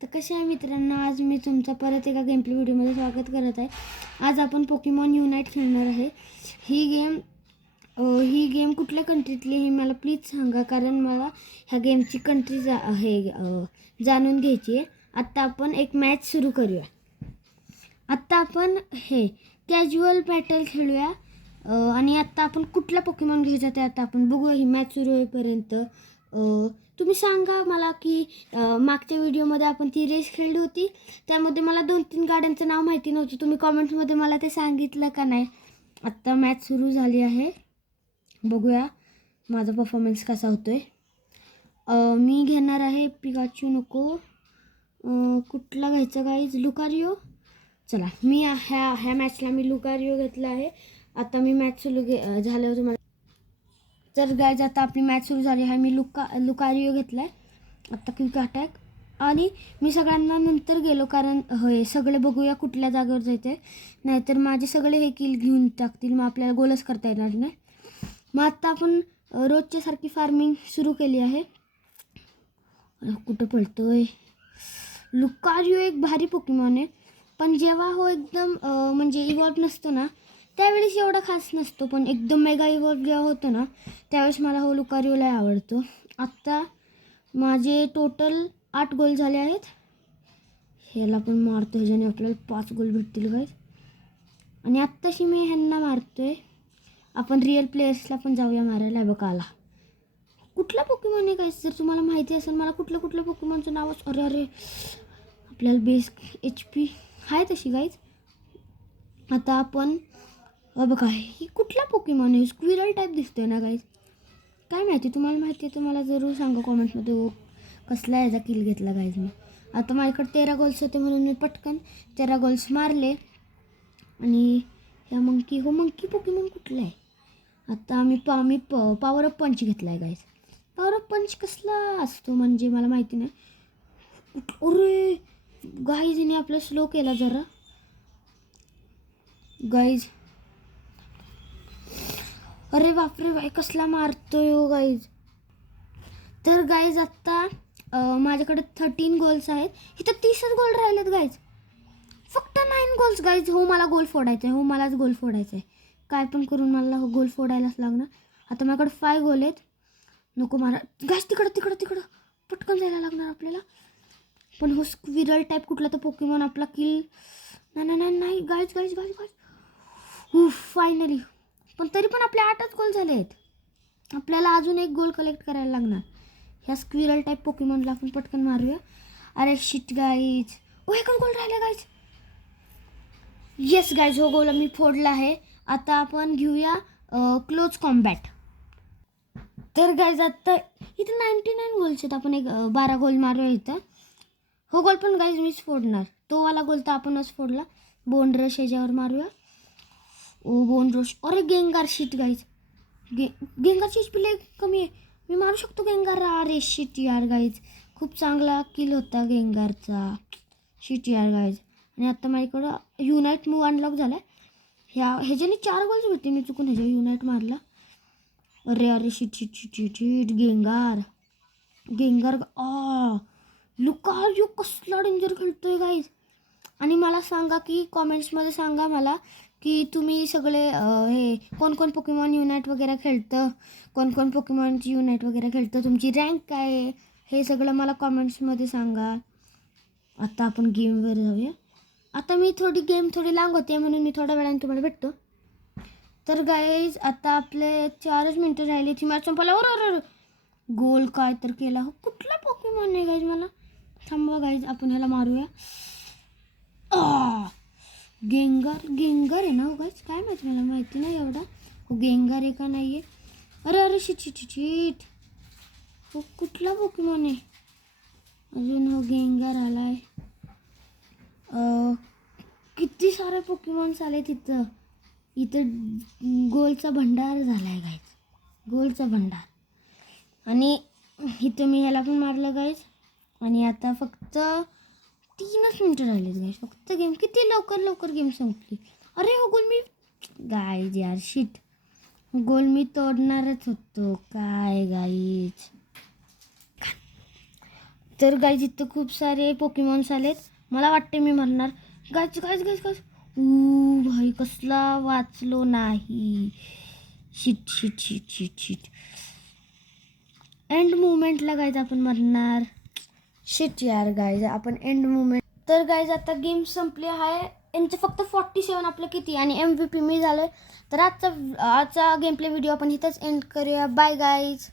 तर कसे आहे मित्रांनो, आज मी तुमचं परत एका गेम प्ले व्हिडिओमध्ये स्वागत करत आहे. आज आपण पोकेमॉन युनाइट खेळणार आहे. ही गेम कुठल्या कंट्रीतली हे मला प्लीज सांगा, कारण मला ह्या गेमची कंट्री जाणून घ्यायची आहे. आत्ता आपण एक मॅच सुरू करूया. आत्ता आपण कॅज्युअल बॅटल खेळूया. आणि आत्ता आपण कुठला पोकेमॉन घ्यायचा ते आता आपण बघूया. ही मॅच सुरू होईपर्यंत तुम्ही सांगा मला की मागच्या व्हिडिओमध्ये आपण ती रेस खेळली होती, त्यामध्ये मला 2-3 गाड्यांचं नाव माहिती नव्हतं. तुम्ही कॉमेंट्समध्ये मला ते सांगितलं का नाही. आत्ता मॅच सुरू झाली आहे, बघूया माझा परफॉर्मन्स कसा होतोय. मी घेणार आहे पिकाचू. नको, कुठला घ्यायचा गाईज? लुकारिओ. चला, मी ह्या मॅचला मी लुकारिओ घेतला आहे. आता मी मॅच सुरू झाल्यावर तुम्हाला तर गाईज आता आपली मॅच सुरू झाली आहे. मी लुकारिओ घेतला आहे. आत्ता क्विक अटॅक, आणि मी सगळ्यांना नंतर गेलो कारण सगळे बघूया कुठल्या जागेवर जायचं आहे, नाहीतर माझे सगळे हे किल घेऊन टाकतील, मग आपल्याला गोलच करता येणार नाही. मग आत्ता आपण रोजच्या सारखी फार्मिंग सुरू केली आहे. कुठं पळतोय? लुकारिओ एक भारी पोकेमॉन आहे, पण जेव्हा एकदम म्हणजे इव्हॉल्व नसतो ना त्यावेळेस एवढा खास नसतो, पण एकदम मेगा इव्हॉल्व जेव्हा होतं ना त्यावेळेस मला लुकारिओला आवडतो. आत्ता माझे टोटल 8 गोल झाले आहेत. ह्याला पण मारतो, ह्याच्याने आपल्याला 5 गोल भेटतील गाईज. आणि आत्ताशी मी ह्यांना मारतोय. आपण रिअल प्लेयर्सला पण जाऊया मारायला. बघा आला. कुठला पोकेमॉन आहे गाईज? जर तुम्हाला माहिती असेल मला कुठलं पोकेमॉनचं नाव. अरे आपल्याला बेस HP आहे तशी गाईज. आता आपण बघा, ही कुठला पोकेमॉन आहे? स्क्विरल टाईप दिसतोय ना गाईज. काय माहिती, तुम्हाला माहिती आहे तर मला जरूर सांगा कॉमेंट्समध्ये कसला याचा किल घेतला गाईज मी. आता माझ्याकडे 13 गोल्स होते म्हणून मी पटकन 13 गोल्स मारले. आणि ह्या मंकी पोकेमॉन कुठला आहे? आता आम्ही पॉवर अप पंच घेतला आहे गाईज. पॉवर अप पंच कसला असतो म्हणजे मला माहिती नाही. अरे गाईज, हिने आपलं स्लो केला जरा गाईज. अरे बापरे बाई, कसला मारतोय हो गाईज. तर गाईज आत्ता माझ्याकडे 13 गोल्स आहेत. इथं 30च गोल राहिलेत गाईज. फक्त 9 गोल्स गाईज. मला गोल फोडायचं आहे. मलाच गोल फोडायचं आहे. काय पण करून मला गोल फोडायलाच लागणार. आता माझ्याकडे 5 गोल आहेत. नको मारा गाईज. तिकडं पटकन जायला लागणार आपल्याला. पण स्क्विरल टाईप कुठला तर पोकेमॉन आपला किल. नाही गाईज. फायनली. पण तरी पण आपले 8च गोल झाले आहेत. आपल्याला अजून 1 गोल कलेक्ट करायला लागणार. ह्या स्क्विरल टाईप पोकेमॉनला आपण पटकन मारूया. अरे शिट गाईज. एकच गोल राहिला गाईज. येस गाईज, गोल मी फोडला आहे. आता आपण घेऊया क्लोज कॉम्बॅट. तर गाईज आत्ता इथं 99 गोल्स आहेत. आपण 12 गोल मारूया इथं. गोल पण गाईज मीच फोडणार. तो वाला गोल तर आपणच फोडला. बोन रश ह्याच्यावर मारूया. Bone rush. अरे गेंगार. Shit guys. गेंगारची HP लई कमी आहे. मी मारू शकतो गेंगार. अरे शिट यार गाईज, खूप चांगला किल होता गेंगारचा. शिट यार गाईज. आणि आत्ता माझ्याकडं युनाइट मूव अनलॉक झाला आहे. ह्याच्याने 4 गोल्स होते. मी चुकून ह्याच्या युनाइट मारला. अरे शिट गेंगार. लुकारिओ कसला डेंजर खेळतोय गाईज. आणि मला सांगा की कॉमेंट्समध्ये सांगा मला की तुम्ही सगळे कोण पोकेमॉन युनाइट वगैरे खेळतं, कोण पोकेमॉनची युनाइट वगैरे खेळतं, तुमची रँक काय आहे, हे सगळं मला कॉमेंट्समध्ये सांगा. आता आपण गेमवर जाऊया. आता मी गेम थोडी लांब होते म्हणून मी थोड्या वेळाने तुम्हाला भेटतो. तर गाईज आता आपले 4च मिनटं राहिली ती मॅच संपला. गोल काय तर केला. कुठला पोकेमॉन आहे गाईज? मला थांबवा गाईज, आपण ह्याला मारूया. गेंगार आहे ना गाईज? काय माहिती, मला माहिती नाही एवढा गेंगार आहे का नाही आहे. अरे शिट. कुठला पोकेमॉन आहे अजून? गेंगार आलाय. किती सारे पोकेमॉन्स आले तिथं. इथं गोलचा भंडार झालाय गाईज. गोलचा भंडार. आणि इथं मी ह्याला पण मारलं गाईज. आणि आता फक्त 3च मिनटं राहिलेत गाईज. फक्त गेम किती लवकर गेम संपली. अरे गोल मी गाईज यार. शिट, गोल मी तोडणारच होतो. काय गाईज. तर गाईज इथं खूप सारे पोकेमॉन्स आलेत. मला वाटते मी मरणार. गाईज गाईज गाईज गाईज भाई कसला वाचलो नाही. Shit shit shit shit shit. End मुवमेंटला गाईज आपण मरणार. शिट यार गाईज आपण एंड मुवमेंट. तर गाईज आता गेम संपली आहे. यांचे फक्त 47 आपलं किती आणि MVP मी झालं. तर आजचा गेम प्ले व्हिडिओ आपण इथंच एंड करूया. Bye guys.